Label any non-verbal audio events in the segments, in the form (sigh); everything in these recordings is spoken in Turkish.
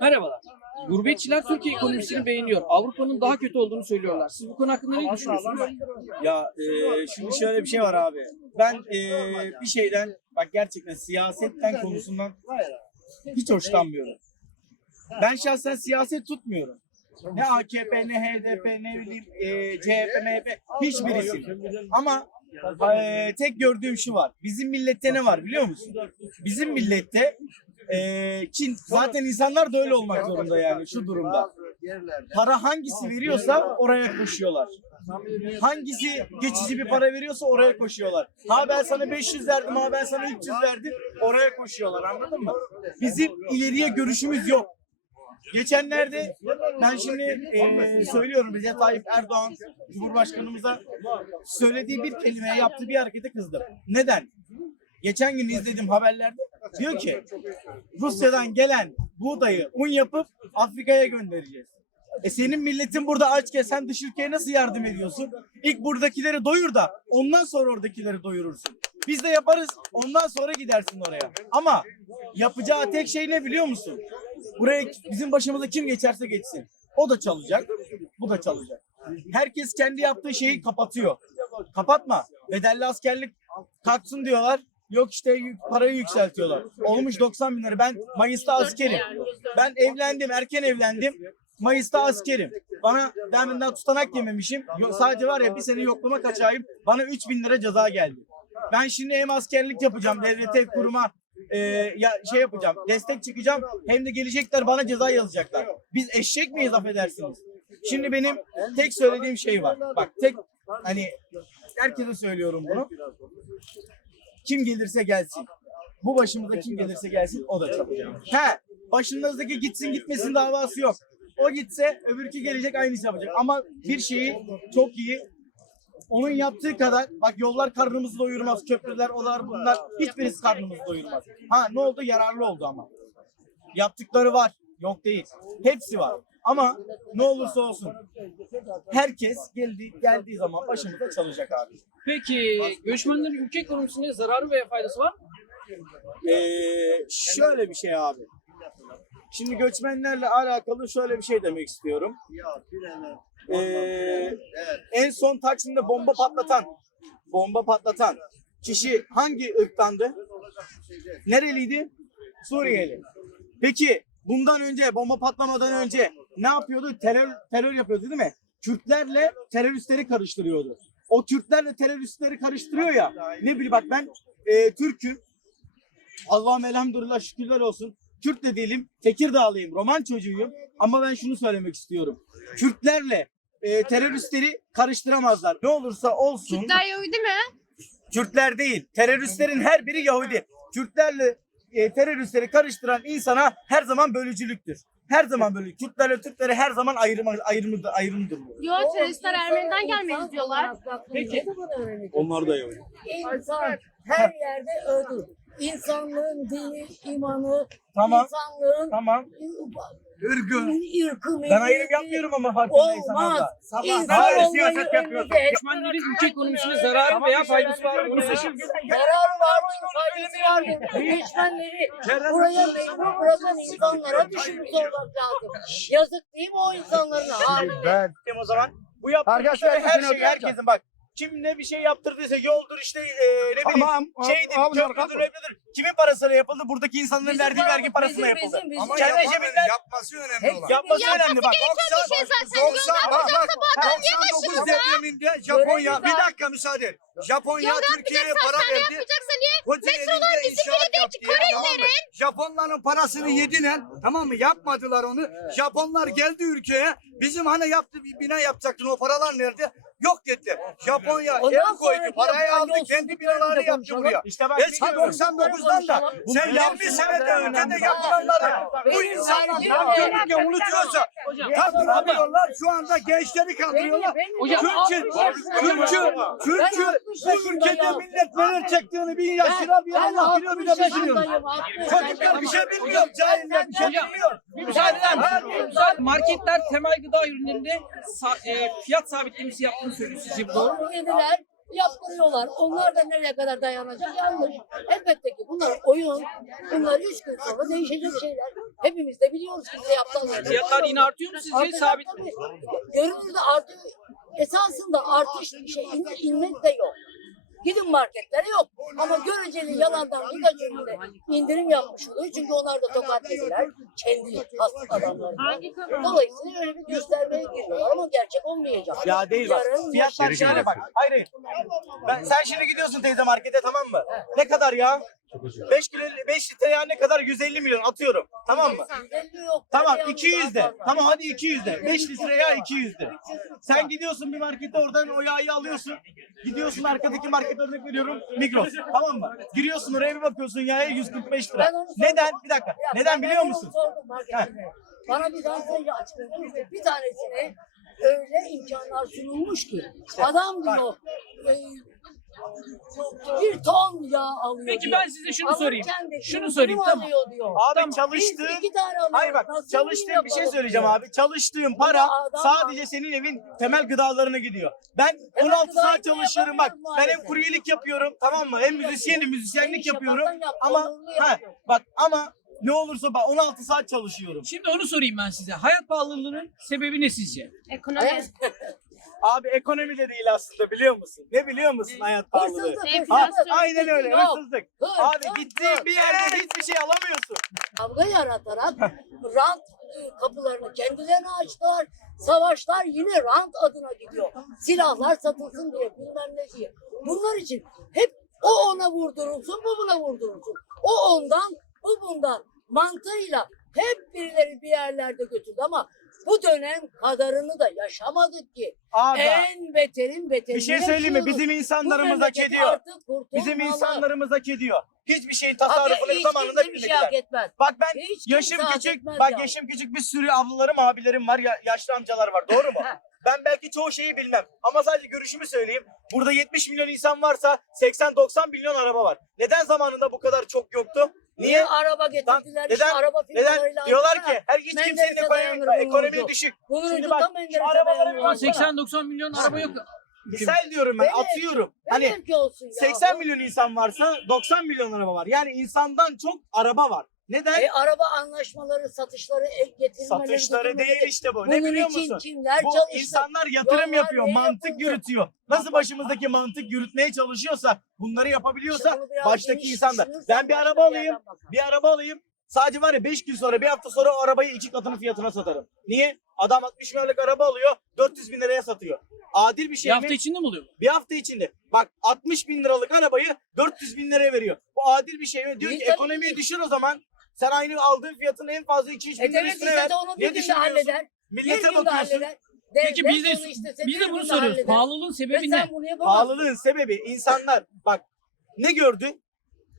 Merhabalar. Gurbetçiler Türkiye ekonomisini beğeniyor. Avrupa'nın daha kötü olduğunu söylüyorlar. Siz bu konu hakkında ne düşünüyorsunuz? Ya e, şimdi şöyle bir şey var abi. Ben e, bir şeyden bak gerçekten siyasetten konusundan hiç hoşlanmıyorum. Ben şahsen siyaset tutmuyorum. Ne AKP, ne HDP, ne bileyim e, CHP, MHP hiçbirisi. Ama e, tek gördüğüm şu var. Bizim millette ne var biliyor musun? Bizim millette e, ki zaten insanlar da öyle olmak zorunda yani şu durumda. Para hangisi veriyorsa oraya koşuyorlar. Hangisi geçici bir para veriyorsa oraya koşuyorlar. Ha ben sana 500 verdim, ha ben sana 300 verdim. Oraya koşuyorlar anladın mı? Bizim ileriye görüşümüz yok. Geçenlerde ben şimdi eee, söylüyorum Recep Tayyip Erdoğan Cumhurbaşkanımıza söylediği bir kelimeye yaptığı bir harekete kızdım. Neden? Geçen gün izledim haberlerde. Diyor ki Rusya'dan gelen buğdayı un yapıp Afrika'ya göndereceğiz. E senin milletin burada açken sen dış ülkeye nasıl yardım ediyorsun? İlk buradakileri doyur da ondan sonra oradakileri doyurursun. Biz de yaparız ondan sonra gidersin oraya. Ama yapacağı tek şey ne biliyor musun? Buraya bizim başımıza kim geçerse geçsin. O da çalacak, bu da çalacak. Herkes kendi yaptığı şeyi kapatıyor. Kapatma. Bedelli askerlik kalksın diyorlar. Yok işte parayı yükseltiyorlar. Olmuş 90 bin lira. Ben Mayıs'ta askerim. Ben evlendim, erken evlendim. Mayıs'ta askerim. Bana ben benden tutanak yememişim. Sadece var ya bir sene yoklama kaçayım. Bana 3 bin lira ceza geldi. Ben şimdi hem askerlik yapacağım devlete kuruma e, ya şey yapacağım destek çıkacağım hem de gelecekler bana ceza yazacaklar. Biz eşek miyiz affedersiniz? Şimdi benim tek söylediğim şey var. Bak tek hani herkese söylüyorum bunu. Kim gelirse gelsin. Bu başımıza kim gelirse gelsin o da çalacak. He başınızdaki gitsin gitmesin davası yok. O gitse öbürkü gelecek aynısı yapacak. Ama bir şeyi çok iyi onun yaptığı kadar bak yollar karnımızı doyurmaz, köprüler, olar bunlar hiçbirisi karnımızı doyurmaz. Ha ne oldu? Yararlı oldu ama. Yaptıkları var. Yok değil. Hepsi var. Ama ne olursa olsun herkes geldiği, geldiği zaman başımıza çalacak abi. Peki göçmenlerin ülke ekonomisine zararı veya faydası var mı? Ee, şöyle bir şey abi. Şimdi göçmenlerle alakalı şöyle bir şey demek istiyorum. Ee, en son Taksim'de bomba patlatan, bomba patlatan kişi hangi ırktandı? Nereliydi? Suriyeli. Peki bundan önce bomba patlamadan önce ne yapıyordu? Terör terör yapıyordu değil mi? Kürtlerle teröristleri karıştırıyordu. O Kürtlerle teröristleri karıştırıyor ya. Ne bileyim bak ben e, Türk'üm. Allah'ım elhamdülillah şükürler olsun. Kürt de değilim, Tekirdağlıyım, roman çocuğuyum. Ama ben şunu söylemek istiyorum. Kürtlerle e, teröristleri karıştıramazlar. Ne olursa olsun. Kürtler Yahudi mi? Kürtler değil. Teröristlerin her biri Yahudi. Kürtlerle e, teröristleri karıştıran insana her zaman bölücülüktür. Her zaman böyle. Kürtlerle Türkleri her zaman ayrımı, ayrımıdır, ayrımdır bu. Yo teröristler Ermeni'den gelmeyiz diyorlar. Peki. Onlar da Yahudi. İnsan her yerde öldür. İnsanlığın dini, imanı, Tamam. insanlığın Tamam. Irkı, ırkı Ben ayrım yapmıyorum ama farkındaysan Olmaz. abla. İnsan Hayır, olmayı siyaset yapıyorsun. önünde- Göçmenlerin ülke ekonomisine zararı veya faydası var mı? Zarar vardır, faydası vardır. Göçmenleri buraya mecbur bırakan insanlara düşünmüş olmak lazım. Yazık değil mi o insanların haline? o zaman. Bu yaptırdıkları Herkes her hepsini şey herkesin bak. Kim ne bir şey yaptırdıysa yoldur işte e, ne bileyim Tamam. şeydir, abi, köprüdür, öbürdür. Kimin parasıyla yapıldı? Buradaki insanların Bizim verdiği vergi parasıyla bizim, yapıldı. bizim, bizim. Ama Kendi yapanın cebinden- yapması önemli olan. Yapması önemli bak. bir şey zaten. 90, bak, bak, 99 depreminde Japonya, bir dakika müsaade et. Japonya Türkiye'ye para verdi. Yapacaksa niye? Kocaeli'nde inşaat yaptı. ya, Tamam mı? Japonların parasını yediler. Tamam mı? Yapmadılar onu. Japonlar geldi ülkeye. Bizim hani yaptı bir bina yapacaktın o paralar nerede? Yok dedi. Japonya Ondan el koydu. Parayı aldı. Kendi binaları da yaptı buraya. İşte bak Eski 99'dan da sen 20 senede ülkede yapılanları bu insanlar Türkiye unutuyorsa tabii yapıyorlar. Şu anda gençleri kandırıyorlar. Çünkü, çünkü, çünkü bu ülkede millet neler çektiğini bir yaşına bir Allah biliyor biz biliyoruz. Çocuklar bir şey bilmiyor, cahiller bir şey bilmiyor. Marketler temel gıda ürünlerinde e, fiyat sabitlemesi yaptığını Sizce bu doğru yediler, yaptırıyorlar. Onlar da nereye kadar dayanacak? Yanlış. Elbette ki bunlar oyun. Bunlar üç gün sonra değişecek şeyler. Hepimiz de biliyoruz ki bize yaptılar. Fiyatlar yine artıyor mu sizce? Sabit mi? Görünürde artıyor. Esasında artış şey in, inmek de yok. Gidin marketlere yok. Ama göreceli yalandan birkaç üründe indirim yapmış oluyor. Çünkü onlar da tokatlediler. Kendi hasta adamları. Dolayısıyla öyle bir göstermeye giriyorlar ama gerçek olmayacak. Ya değil bak. Yarın Fiyatlar şöyle bak. Hayır. hayır. Ben, sen şimdi gidiyorsun teyze markete tamam mı? Ne kadar ya? 5 kilo 5 litre ya ne kadar? 150 milyon atıyorum. Tamam mı? Tamam Belli 200 de. Tamam hadi 200 de. 5 litre yağ 200 de. Sen gidiyorsun bir markete oradan o yağı alıyorsun. Gidiyorsun arkadaki markete örnek veriyorum Migros. Tamam mı? Giriyorsun oraya bir bakıyorsun yağa 145 lira. Neden? Bir dakika. Neden biliyor musun? Bana bir daha söyle açıklayın. Bir tanesine öyle imkanlar sunulmuş ki adam diyor e, bir ton yağ alıyor Peki diyor. ben size şunu sorayım. Alırken de Şunu indirim sorayım, tamam. alıyor diyor. Abi Biz çalıştığın iki tane alıyoruz. Hayır bak Nasıl çalıştığım bir şey yapalım söyleyeceğim diyor. abi. Çalıştığım para adam- sadece senin evin temel gıdalarına gidiyor. Ben Temel 16 gıdayı saat da çalışıyorum bak. yapamıyoruz Ben hem maalesef. kuryelik yapıyorum tamam mı? Hem müzisyenim, müzisyenlik yapıyorum. yap, Ama onurlu ha, bak ama ne olursa bak 16 saat çalışıyorum. Şimdi onu sorayım ben size. Hayat pahalılığının sebebi ne sizce? Ekonomi. Evet. Abi ekonomi de değil aslında biliyor musun? Ne biliyor musun hayat pahalılığı? Hırsızlık, Ha, hırsızlık, aynen öyle yok. hırsızlık. Hırsızlık. Abi gittiğin bir yerde hiçbir şey alamıyorsun. kavga yaratarak rant kapılarını kendilerine açtılar. Savaşlar yine rant adına gidiyor. Silahlar satılsın diye bilmem ne diye. Bunlar için hep o ona vurdurulsun, bu buna vurdurulsun. O ondan, bu bundan mantığıyla hep birileri bir yerlerde götürdü ama bu dönem kadarını da yaşamadık ki. Abi En beterin beteri. bir şey söyleyeyim mi? Bizim insanlarımız hak ediyor. Bizim insanlarımız hak ediyor. Hiçbir şeyin tasarrufunu hiç zamanında kimse bir şey hak etmez. Bak ben Hiç kimse yaşım hak küçük, etmez bak ya. yaşım küçük bir sürü ablalarım, abilerim var, ya, yaşlı amcalar var. Doğru mu? (laughs) ben belki çoğu şeyi bilmem. Ama sadece görüşümü söyleyeyim. Burada 70 milyon insan varsa 80-90 milyon araba var. Neden zamanında bu kadar çok yoktu? Niye Niye? araba getirdiler? neden- işte araba Neden? firmalarıyla Diyorlar aldılar. ki her hiç kimsenin Menderes'e ekonomi, dayanır ekonomi bulundu. düşük. Bulundu Şimdi bak tam şu arabalara bir baksana. 80-90 milyon araba yok. Misal diyorum ben ki- atıyorum. Hani Velev ki olsun ya. 80 milyon insan varsa 90 milyon araba var. Yani insandan çok araba var. Neden? E, araba anlaşmaları, satışları, el getirmeleri, Satışları götürmeleri. değil işte bu. Ne Bunun biliyor için musun? kimler Bu çalıştı? insanlar yatırım Yollar yapıyor, mantık yapıldı? yürütüyor. Nasıl başımızdaki mantık yürütmeye çalışıyorsa, bunları yapabiliyorsa İşte bunu biraz baştaki geniş insanlar. düşünürsen Ben bir başka araba alayım, yerden bir araba alayım. Sadece var ya 5 gün sonra, bir hafta sonra o arabayı iki katının fiyatına satarım. Niye? Adam 60 milyonluk araba alıyor, 400 bin liraya satıyor. Adil bir Bir şey hafta mi? içinde mi oluyor? Bir hafta içinde. Bak 60 bin liralık arabayı 400 bin liraya veriyor. Bu adil bir şey mi? Diyor ki tabii ekonomiyi ki. düşür o zaman. Sen aynı aldığın fiyatın en fazla 2-3 bin E lira devlet üstüne ver. onu bir Ne günde düşünüyorsun? halleder. Bir Millete günde bakıyorsun. halleder. Peki biz de, onu istese biz bir de bunu günde soruyoruz. halleder. Pahalılığın Ve sebebi ne? sen bunu yapamazsın. Pahalılığın sebebi insanlar bak ne gördü?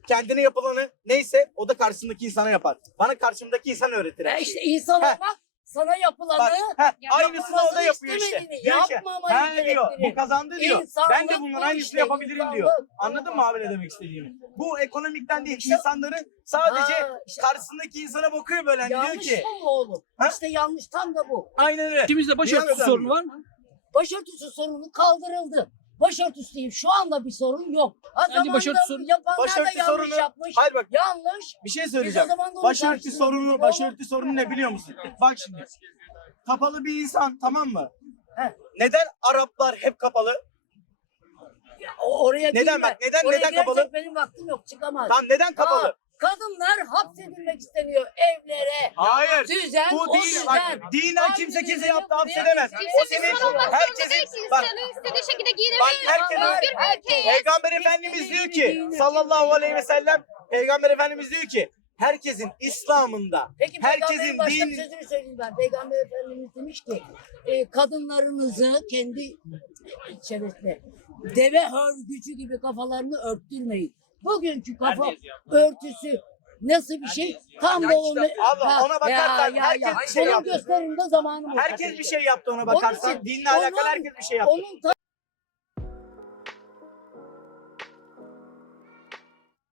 Kendine yapılanı neyse o da karşısındaki insana yapar. Bana karşımdaki insan öğretir her Ya şeyi. işte insan Heh. olmak sana yapılanı Bak, heh, aynısını o da yapılmasını yapıyor işte. istemediğini, Diyor ki, yapmamayı he diyor, gerektirir. bu kazandı diyor. İnsanlık ben de bunun bu aynısını işte, yapabilirim diyor. insanlık. Anladın mı abi ne demek istediğimi? Bu ekonomikten değil, insanların sadece Ha, işte- karşısındaki insana bakıyor böyle hani diyor Yanlış ki. mı oğlum? Ha? İşte yanlış tam da bu. Aynen öyle. İkimizde başörtüsü Niye sorunu var mı? Başörtüsü sorunu kaldırıldı. Başörtüsü değil şu anda bir sorun yok. Ha, Sence zamanında başörtüsü Yapanlar da Başörtü yanlış sorunu- yapmış. Hayır bak Yanlış. bir şey Biz söyleyeceğim. o zaman da onu Başörtü tartışmıyoruz. sorunu, başörtü sorunu ne biliyor musun? Bak şimdi. Kapalı bir insan tamam mı? He. Neden Araplar hep kapalı? Ya, o- oraya Neden girme. bak, neden- Oraya neden girersek kapalı? Benim vaktim yok çıkamaz. Tam neden kapalı? Kadınlar hapsedilmek isteniyor evlere. Hayır. Düzen Bu değil. düzen. Bak, dinen kimse kimse yaptı hapsedemez. O senin herkesin bak İstediği, şekilde Bak, giyinebilir. herkes- Özgür bir ülkeyiz. Peygamber Efendimiz diyor ki sallallahu aleyhi ve sellem Peygamber Efendimiz diyor ki herkesin İslam'ında Peki herkesin din sözünü söyleyeyim ben. Peygamber Efendimiz demiş ki e, kadınlarınızı kendi içerisinde deve hörgücü gibi kafalarını örttürmeyin. Bugünkü kafa örtüsü nasıl bir şey? Tam da onu... abla, ona bakarsan herkes bir şey yaptı. gösterimde zamanı mı? herkes bir şey yaptı ona bakarsan dinle alakalı onun- herkes bir şey yaptı. Onun